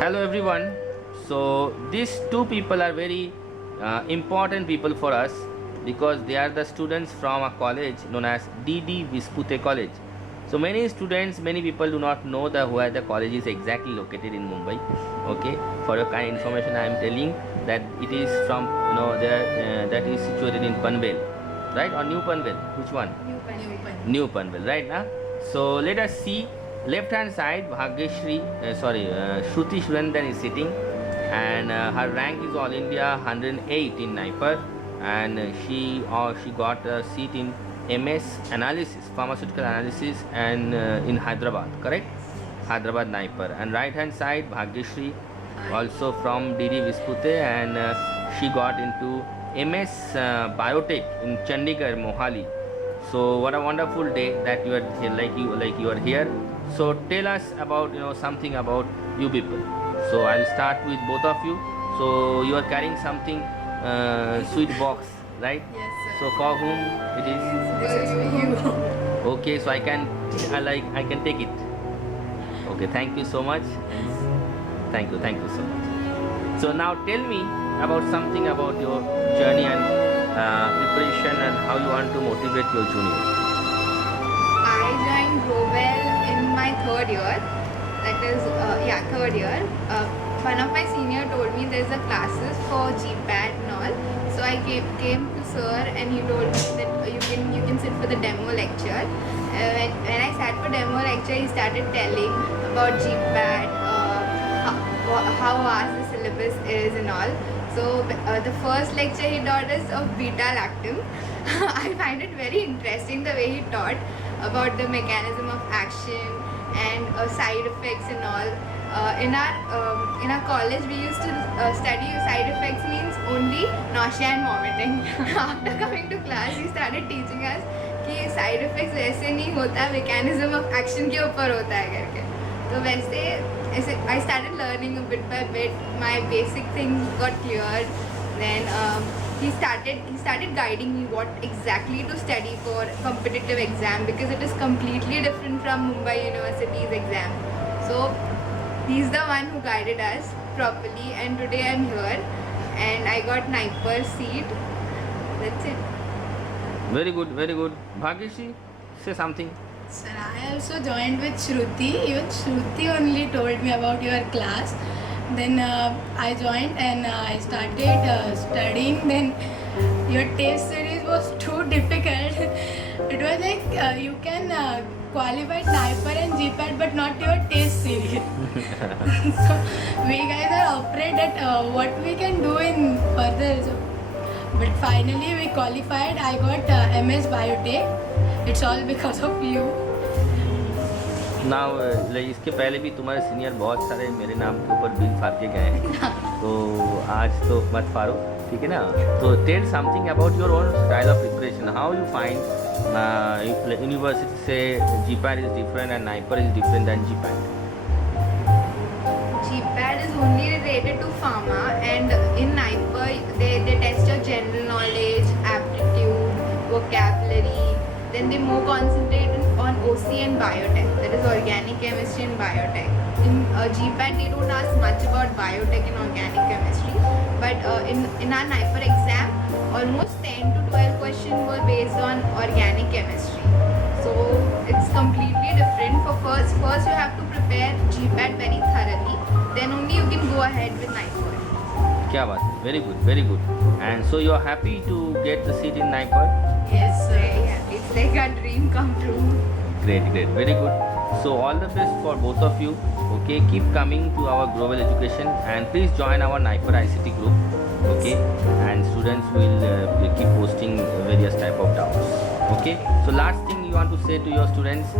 Hello everyone. So these two people are very important people for us because they are the students from a college known as D.D. Vispute College. So many students, many people do not know where the college is exactly located in Mumbai. Okay, for your kind information, I am telling that it is from there that is situated in Panvel, right, or New Panvel? Which one? New Panvel, right? Now, so let us see. Left hand side, Shruti Surendran is sitting, and her rank is All India 108 in NIPER, and she got a seat in MS Analysis, Pharmaceutical Analysis, and in Hyderabad, correct? Hyderabad NIPER. And right hand side, Bhagyashri, also from DD Vispute, and she got into MS Biotech in Chandigarh, Mohali. So what a wonderful day that you are here, like you are here. So tell us about something about you people. So I'll start with both of you. So you are carrying something sweet box, right? Yes, sir. So for whom it is? This is for you. Okay, so I can take it. Okay, thank you so much. Thank you so much. So now tell me about something about your journey and preparation and how you want to motivate your juniors. I joined Growell in my third year. That is, third year. One of my senior told me there's a classes for GPAT and all. So I came to sir and he told me that you can sit for the demo lecture. When I sat for demo lecture, he started telling about GPAT, how vast the syllabus is and all. So the first lecture he taught us of beta-lactam. I find it very interesting the way he taught about the mechanism of action and side effects and all. In our college, we used to study side effects means only nausea and vomiting. After coming to class, he started teaching us कि side effects वैसे नहीं होता, mechanism of action के ऊपर होता है करके. तो वैसे I started learning a bit by bit. My basic things got cleared. Then he started guiding me what exactly to study for competitive exam because it is completely different from Mumbai University's exam. So he's the one who guided us properly, and today I'm here and I got NIPER seat. That's it. Very good, very good. Bhagyashri, say something. Sir, I also joined with Shruti. Even Shruti only told me about your class. Then I joined and I started studying. Then your test series was too difficult. It was like you can qualify NIPER and GPAT but not your test series. So we guys are afraid that what we can do in further. So, but finally we qualified. I got MS Biotech. It's all because of you. Now इसके पहले भी तुम्हारे senior बहुत सारे मेरे नाम के ऊपर बिल फाड़ के गए हैं, तो आज तो मत फाड़ो, ठीक है ना. तो tell something about your own style of preparation. How you find university से GPAT is different and NIPER is different than GPAT. GPAT is only related to pharma, and in NIPER they test your general knowledge, aptitude, vocabulary. Then they more concentrate on OC and biotech, that is organic chemistry and biotech. In GPAT they don't ask much about biotech and organic chemistry, but in our NIPER exam almost 10 to 12 questions were based on organic chemistry. So it's completely different. For first you have to prepare GPAT very thoroughly, then only you can go ahead with NIPER. क्या बात है, very good, very good. And so you are happy to get the seat in NIPER. Yes, very happy. It's like a dream come true. Great, very good. So all the best for both of you. Okay, keep coming to our Growell Education and please join our NIPER ICT group. Okay, and students will keep posting various type of doubts. Okay, so last thing you want to say to your students,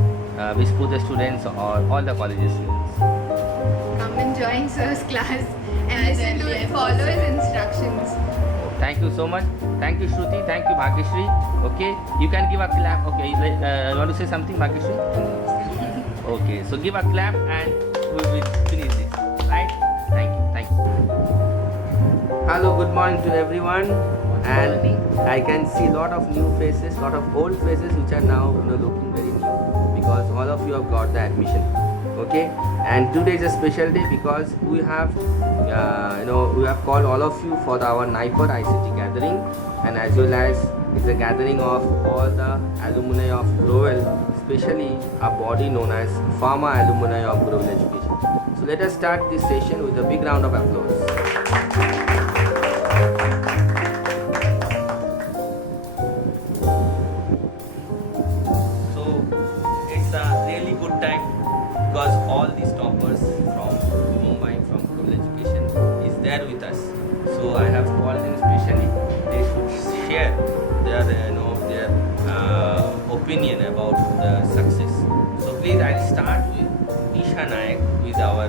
Vispute students or all the colleges students? Come and join sir's class and listen to it, follow his instructions. Thank you so much. Thank you Shruti, thank you Bhagyashri. Okay, you can give a clap. Okay, you want to say something, Bhagyashri? Okay, so give a clap and we will finish this. Right? Thank you. Hello, good morning to everyone. And I can see lot of new faces, lot of old faces which are now looking very new because all of you have got the admission. Okay, And today is a special day because we have we have called all of you for our NIPER ICT gathering, and as well as it's a gathering of all the alumni of Growell, especially a body known as Pharma Alumni of Growell Education. So let us start this session with a big round of applause. So it's a really good time because all these toppers from Mumbai, from Growell Education, is there with us. So I have called them specially. They should share their their opinion about the success. So please, I'll start with Isha Nayak, who is our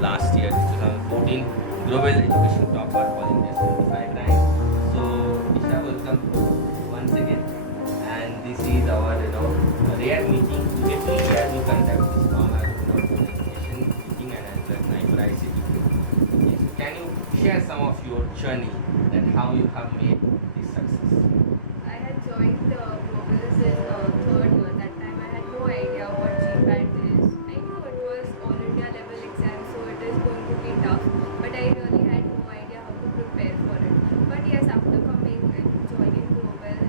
last year 2014 Growell Education topper, all India 75 rank. So Isha, welcome once again. And this is our rare meeting. Every year we conduct this formal education meeting and as well as NIPER ICT. Yes. Can you share some of your journey and how you have made this success? I had joined Growell in third year. That time I had no idea what GPAT is. I knew it was all India level exam, so it is going to be tough. But I really had no idea how to prepare for it. But yes, after coming and joining Growell,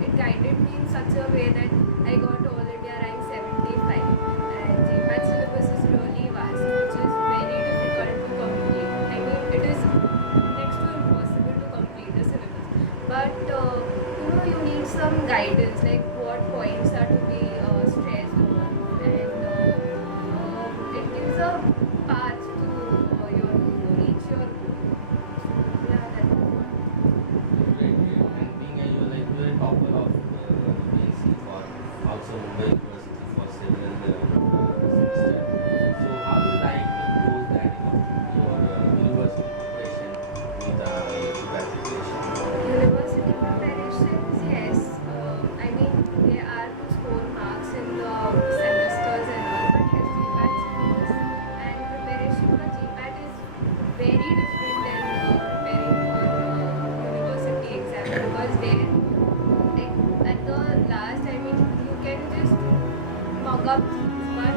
it guided me in such a way that I got all India rank 75. And GPAT syllabus is really vast, which is very difficult to complete. I mean, it is next to impossible to complete the syllabus. But you need some guidance, like what points are to be stressed over, and it gives a path to reach your goal. Yeah, that's Great, great. And being you're a topper of BNC for also Mumbai University for several semesters. So how do you like to close that your university preparation with GPAT preparation? university preparations, yes. I mean, they are to score marks in the semesters and all, but yes, GPAT syllabus and preparation for GPAT is very different than preparing for university exam, because there, like, at the last, I mean, you can just mock up things, but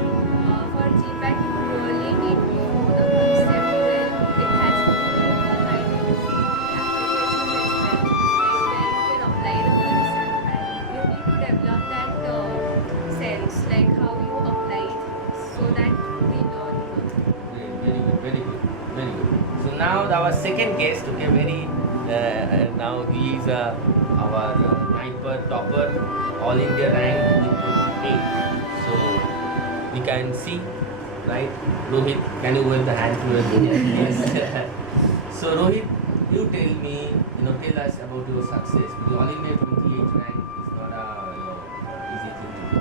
for GPAT, you really need to know the concept where it has to be in your mind. It is application test, like where you can apply the concept, and you need to develop that sense, like how you apply things, so that we learn more. Great, very good, very good, very good. So now our second guest, okay, now he is our NIPER topper, all India rank with 8. So we can see, right? Rohit, can you wave the hand to us? Yes. So Rohit, you tell me, tell us about your success. Because all India 28 rank is not a easy thing to do.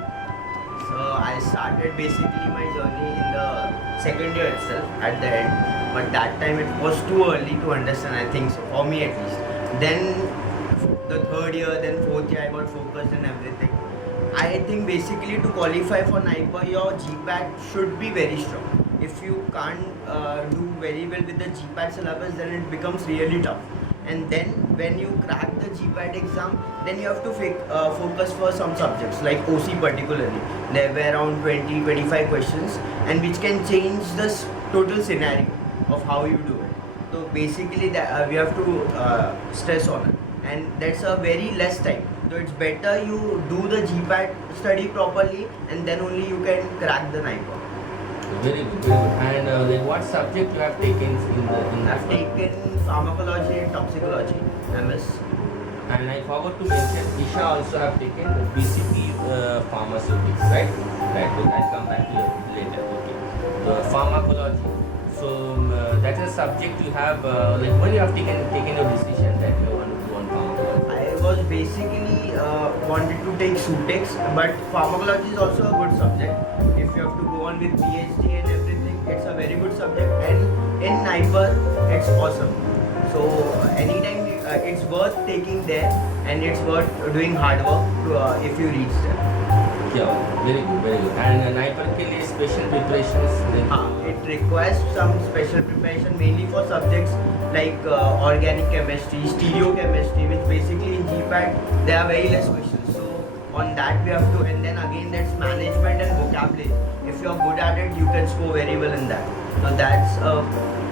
So I started basically my journey in the second year itself at the end, but that time it was too early to understand, I think so, for me at least. Then the third year, then fourth year I got focused and everything. I think basically to qualify for NIPER, your GPAT should be very strong. If you can't do very well with the GPAT syllabus, then it becomes really tough. And then when you crack the GPAT exam, then you have to focus for some subjects like OC particularly. There were around 20-25 questions, and which can change the total scenario of how you do it. So basically that we have to stress on it, and that's a very less time. So it's better you do the GPAT study properly, and then only you can crack the NIPER. Very good, very good. And like what subject you have taken in I've NIPER? taken pharmacology and toxicology, MS. And I forgot to mention, Isha also have taken BCP pharmaceutics, right? Right. Okay, I'll come back to it later. Okay. The pharmacology. So that's a subject you have. Like when you have taken your decision that you want to do on pharmacology. I was basically wanted to take SUTEX, but pharmacology is also a good subject. If you have to go on with PhD and everything, it's a very good subject. And in NIPER, it's awesome. So anytime it's worth taking there, and it's worth doing hard work to, if you reach there. Yeah, very good, very good. And NIPER के लिए special preparations. It requires some special preparation mainly for subjects like organic chemistry, stereochemistry, which basically in GPAT there are very less questions. So on that we have to, and then again that's management and vocabulary. If you you're good at it, you can score very well in that. So that's a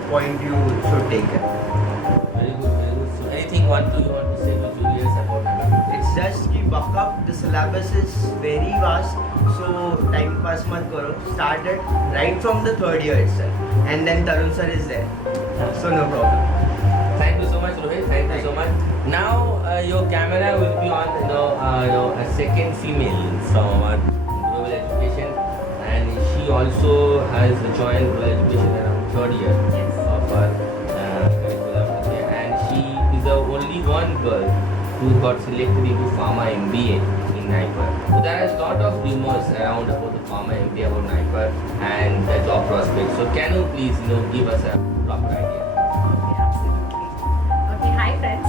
point you should take it. Very good, very good. So anything you want to say to Julius about that? It's just ki buck up. The syllabus is very vast, so time pass mat karo. Start it right from the third year itself, and then Tarun sir is there, so no problem. Thank you so much, Rohit. Thank you so much. Now your camera will be on, a second female from our global education, and she also has joined global education around third year of our curriculum. Okay, and she is the only one girl who got selected into Pharma MBA in NIPER. So there is a lot of rumors around about the Pharma MBA about NIPER and the job prospects. So can you please, give us a proper idea? Okay, absolutely. Okay, hi friends.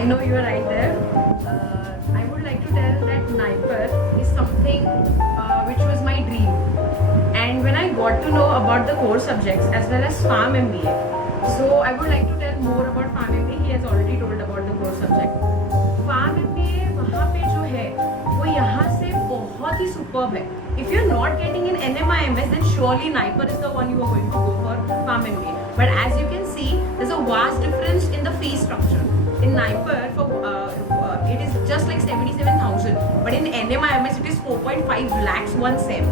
I know you are right there. I would like to tell that NIPER is something which was my dream. And when I got to know about the core subjects as well as Pharm MBA, so I would like to tell more about Pharm MBA. He has already told about the core subject. Pharm MBA वहाँ पे जो है वो यहाँ से बहुत ही superb है. If you're not getting in NMIMS, then surely NIPER is the one you are going to go for Pharm MBA. But as you can see, there's a vast difference in the fee structure. In NIPER, it is just like 77,000, but in NMIMS it is 4.5 lakhs one sem.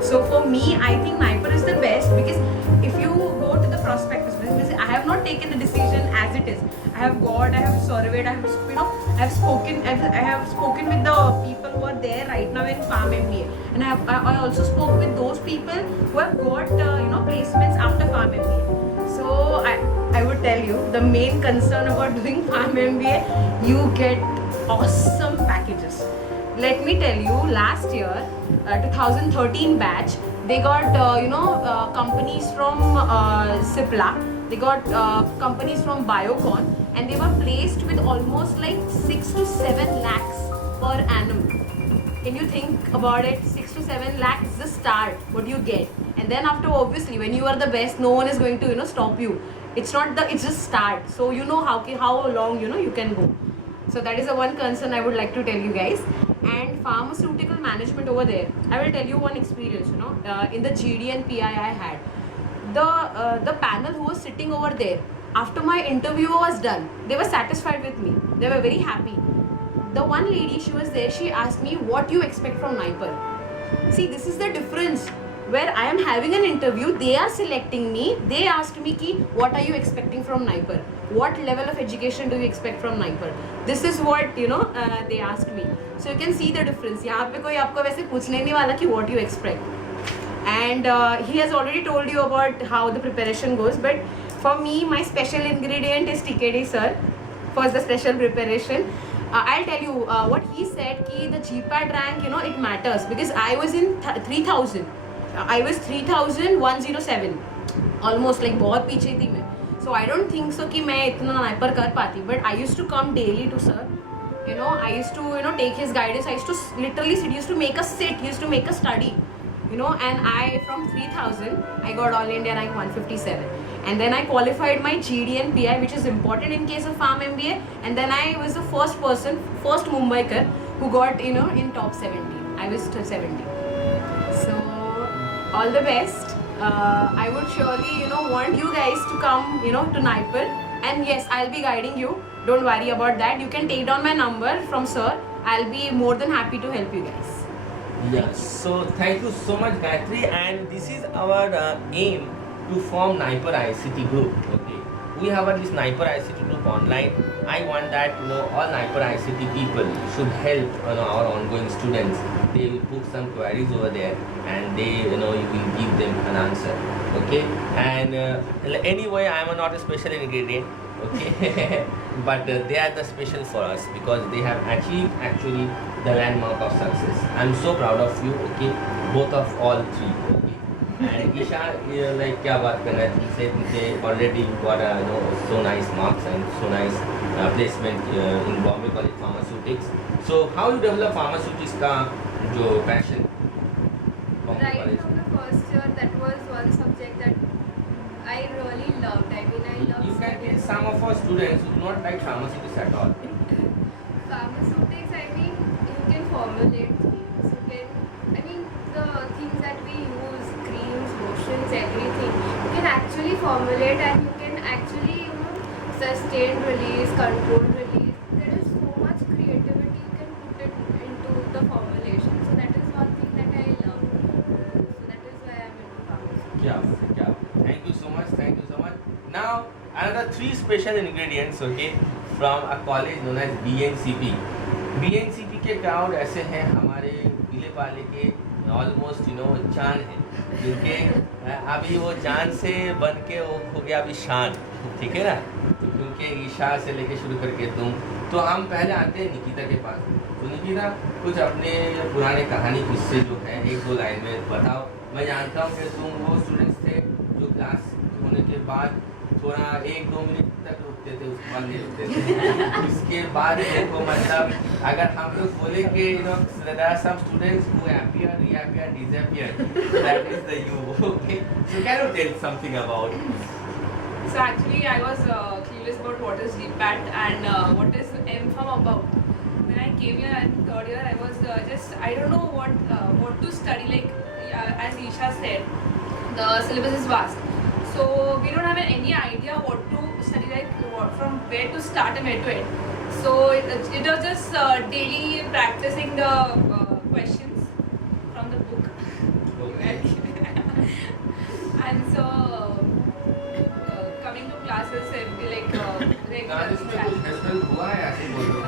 So for me, I think NIPER is the best because if you go to the prospectus, I have not taken the decision as it is. I have surveyed, I have spoken with the people who are there right now in Pharm MBA, and I also spoke with those people who have got placements after Pharm MBA. So I would tell you the main concern about doing Pharm MBA, you get awesome packages. Let me tell you, last year, 2013 batch, they got companies from Cipla, they got companies from Biocon, and they were placed with almost like 6 to 7 lakhs per annum. Can you think about it? 6 to 7 lakhs is the start, what you get. And then after, obviously, when you are the best, no one is going to stop you. It's just start. So you know how long you can go. So that is the one concern I would like to tell you guys. And pharmaceutical management over there, I will tell you one experience. In the GD and PI I had, the panel who was sitting over there, after my interview was done, they were satisfied with me. They were very happy. The one lady, she was there, she asked me, what you expect from NIPER? See, this is the difference. Where I am having an interview, they are selecting me. They asked me, what are you expecting from NIPER? What level of education do you expect from NIPER? This is what they asked me. So you can see the difference. यहाँ पे कोई आपको वैसे पूछने नहीं वाला कि what you expect. And he has already told you about how the preparation goes. But for me, my special ingredient is TKD sir for the special preparation. I'll tell you what he said. Ki the GPAT rank, it matters because I was in 3000. I was 3107, almost like बहुत पीछे थी मैं. So I don't think so कि मैं इतना NIPER कर पाती. But I used to come daily to sir. I used to take his guidance. I used to literally sit. He used to make us sit. He used to make us study. And I from 3000 I got All India rank 157. And then I qualified my GD and PI, which is important in case of Pharm MBA. And then I was the first Mumbaikar who got in top 17. I was 70. So all the best. I would surely want you guys to come to NIPER, and yes, I'll be guiding you. Don't worry about that. You can take down my number from sir. I'll be more than happy to help you guys. Yes. So thank you so much, Gayatri, and this is our aim to form NIPER ICT group. Okay, we have this NIPER ICT group online. I want that all NIPER ICT people should help our ongoing students. They will put some queries over there, and they you will give them an answer. Okay, and anyway, I am not a special ingredient. Okay, but they are the special for us because they have achieved actually the landmark of success. I am so proud of you. Okay, both of all three. Okay. And Isha, like क्या बात कर रहा है? They already got so nice marks and so nice placement in Bombay College Pharmaceutics. So how you develop pharmaceutics का जो passion? Right from the first year, that was one subject that I really loved. I mean, I loved. You can get some of our students who do not like pharmaceutics at all. Pharmaceutics, I mean, you can formulate things. The things that we use questions, everything. You can actually formulate and you can actually, you know, sustain release, control release. There is so much creativity you can put it into the formulation. So that is one thing that I love. So that is why I'm into pharmacy. Yeah. Thank you so much. Now, another 3 special ingredients, okay, from a college known as BNCP. BNCP के crowd ऐसे हैं हमारे पीले पाले के almost जान है, जिनके अभी वो जान से बन के वो हो गया अभी शान, ठीक है ना। तो क्योंकि ईशा से लेके शुरू करके तुम, तो हम पहले आते हैं निकिता के पास। तो निकिता, कुछ अपने पुराने कहानी किस्से जो है 1-2 लाइन में बताओ। मैं जानता हूँ कि तुम वो स्टूडेंट्स थे जो क्लास होने के बाद थोड़ा 1-2 मिनट तक रुकते थे, उसके बाद नहीं रुकते थे। उसके बाद देखो, मतलब अगर हम लोग बोले कि there are some students who appear, reappear, disappear, that is the you, okay? So can you tell something about it? So actually I was clueless about what is GPAT and what is MPharm about. When I came here in 3rd year, I was I don't know what to study. Like as Isha said, the syllabus is vast. So we don't have any idea what to study, like from where to start and where to end. So it was just daily practicing the questions from the book. Okay. And so coming to classes like आज इसमें कुछ regular. Help हुआ है ऐसे बोल दो।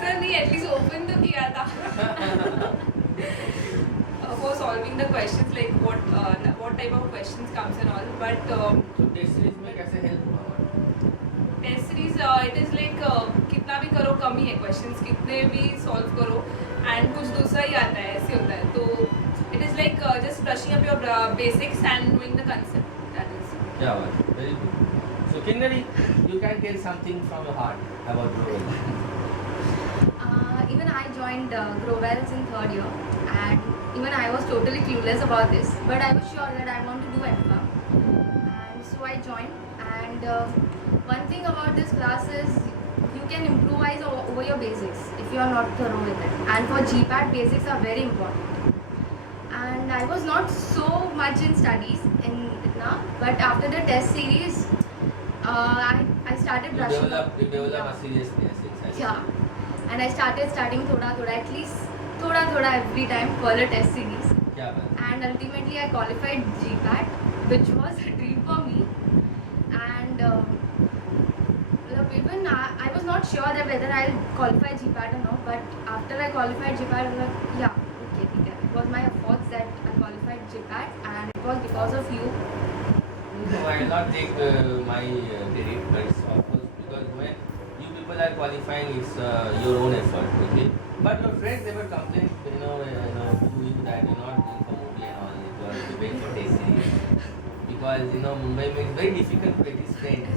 Sir नहीं, at least open तो किया था. For solving the questions, like what type of questions comes and all, but तो टेस्ट सीरीज में कैसे हेल्प हुआ? Test series it is like कितना भी करो कम ही है क्वेश्चंस, कितने भी सॉल्व करो एंड कुछ दूसरा ही आता है, ऐसे होता है। तो it is like just brushing up your basics and knowing the concept, that is. क्या बात, very good. So Kinnari, you can tell something from your heart about Growell. Even I joined Growell's in 3rd year, and even I was totally clueless about this, but I was sure that I want to do MPharm, and so I joined. And one thing about this class is you can improvise over your basics if you are not thorough with it. And for GPAT, basics are very important. And I was not so much in studies in Itna, but after the test series, I started brushing up. You develop a seriousness inside. Yeah, and I started studying thoda at least thoda every time for the test series. क्या बात। And ultimately I qualified GPAT, which was a dream for me. And even I was not sure that whether I'll qualify GPAT or not, but after I qualified GPAT, I was like, yeah, okay, it was my efforts that I qualified GPAT, and it was because of you. No, I will not take my credit, but it's of course because when you people are qualifying, it's your own effort, okay? But your friends never complain, to you that you're not going for movie and all, because you're waiting for test series. Because Mumbai makes very difficult for his friends,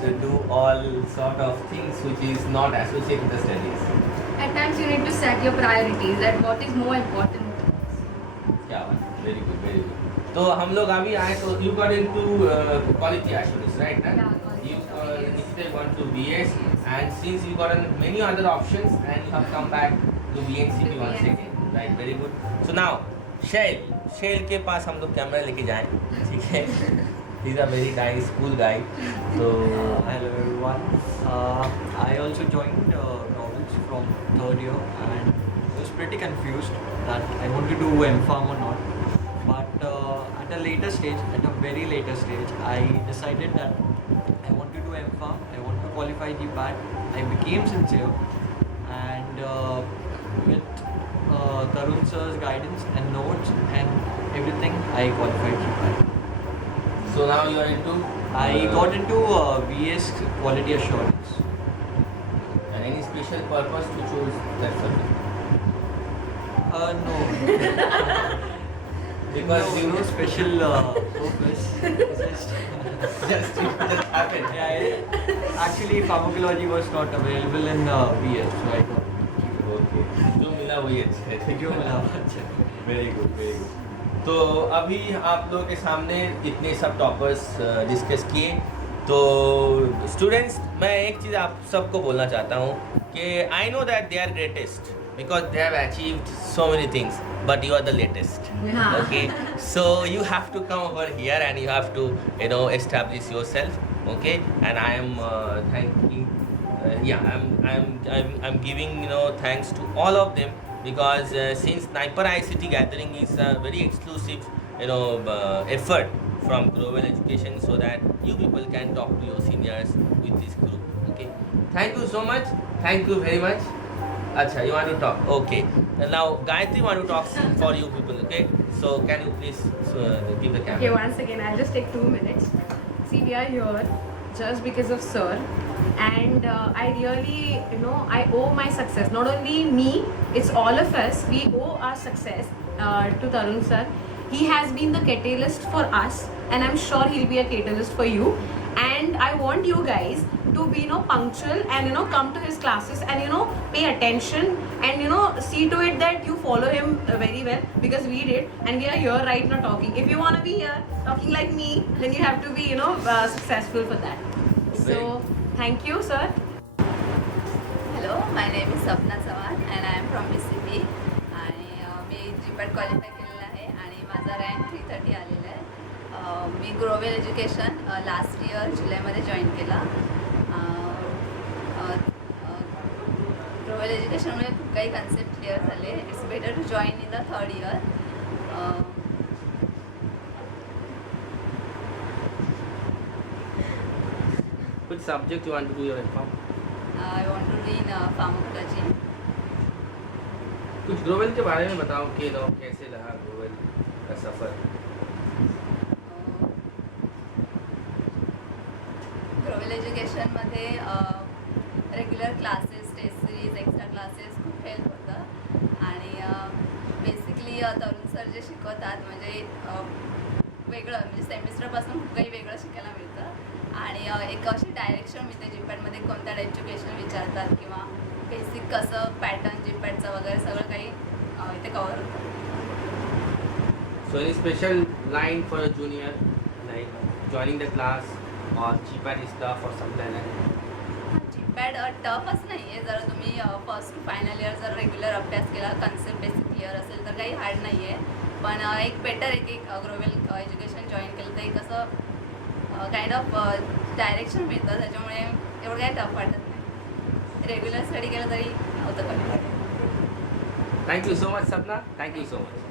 to do all sort of things which is not associated with the studies. At times you need to set your priorities, that what is more important. क्या बात, very good, very good. तो हम लोग अभी आए तो you got into quality assurance, right? Yeah, quality You assurance. initially want to BS, and since you got many other options, and you have come back to BNCP once again, right? Very good. So now, Shail के पास हम लोग camera लेके जाएं, ठीक है? He's a very nice, cool guy. So Hello everyone. I also joined Growell's from 3rd year and was pretty confused that I want to do MPharm or not. But at a later stage, at a very later stage, I decided that I want to do MPharm. I want to qualify GPAT. I became sincere, and with Tarun sir's guidance and notes and everything, I qualified GPAT. so now you are into. I got into VS Quality Assurance. And any special purpose to choose that subject? No. Because no, you no special purpose. It's just just happened. yeah, actually pharmacology was not available in VS, so I got Okay. जो मिला वही अच्छा है। जो मिला अच्छा। Very good, very good. तो अभी आप लोगों के सामने इतने सब टॉपर्स डिस्कस किए, तो स्टूडेंट्स मैं एक चीज़ आप सबको बोलना चाहता हूँ कि I know that they are greatest, because they have achieved so many things, but you are the latest. Okay, so you have to come over here and you have to, you know, establish yourself. Okay, and I am thanking. I'm giving, you know, thanks to all of them, because since Naipur ICT gathering is a very exclusive, you know, effort from Global Education, so that you people can talk to your seniors with this group. Okay, thank you so much. Thank you very much. Acha, you want to talk? Okay. And now Gayatri want to talk for you people. Okay, so can you please give the camera? Okay, once again, I'll just take 2 minutes. See, we are here just because of Sir, and I really, you know, I owe my success. Not only me, it's all of us. We owe our success to Tarun Sir. He has been the catalyst for us, and I'm sure he'll be a catalyst for you. And I want you guys to be, you know, punctual and, you know, come to his classes and, you know, pay attention and, you know, see to it that you follow him very well, because we did, and we are here right now talking. If you want to be here talking like me, then you have to be, you know, successful for that. So thank you, sir. Hello, my name is Sapna Chavan and I am from BCP आणि मी GPAT qualify केलेलं आहे आणि माझा rank 330 आलेला आहे. मी Growel education last year जुलैमध्ये join केला. ग्रोवेल एज्युकेशनमुळे खूप काही कन्सेप्ट क्लिअर झाले. It's better to join in the 3rd year. Which subject you want to do your MPharm? I want to do in pharmacology. कुछ ग्लोबल के बारे में बताओ कि लोग कैसे रहा ग्लोबल का सफर. ग्लोबल एज्युकेशनमध्ये regular classes, test series, extra classes खूप हेल्प होतं आणि बेसिकली तरुण सर जे शिकवतात म्हणजे वेगळं, म्हणजे सेमिस्टरपासून खूप काही वेगळं शिकायला मिळतं आणि एक अशी डायरेक्शन मिळते. GPATमध्ये कोणत्या टाईपचे क्वेश्चन विचारतात किंवा बेसिक कसं पॅटर्न GPATचं वगैरे सगळं काही इथे कवर होतं. So any special line for a junior, like joining the class or GPAT is tough or something like that? GPAT टफच नाही आहे. जर तुम्ही फर्स्ट टू फायनल इयर जर रेग्युलर अभ्यास केला, कन्सेप्ट बेसिक क्लिअर असेल तर काही हार्ड नाही आहे. पण एक बेटर एक ग्लोबल एज्युकेशन जॉईन केलं तर एक असं काइंड ऑफ डायरेक्शन मिळतं, त्याच्यामुळे एवढं काही टफ वाटत नाही. रेग्युलर स्टडी केलं तरी होतं कमी. Thank you so much, Sapna. Thank you so much.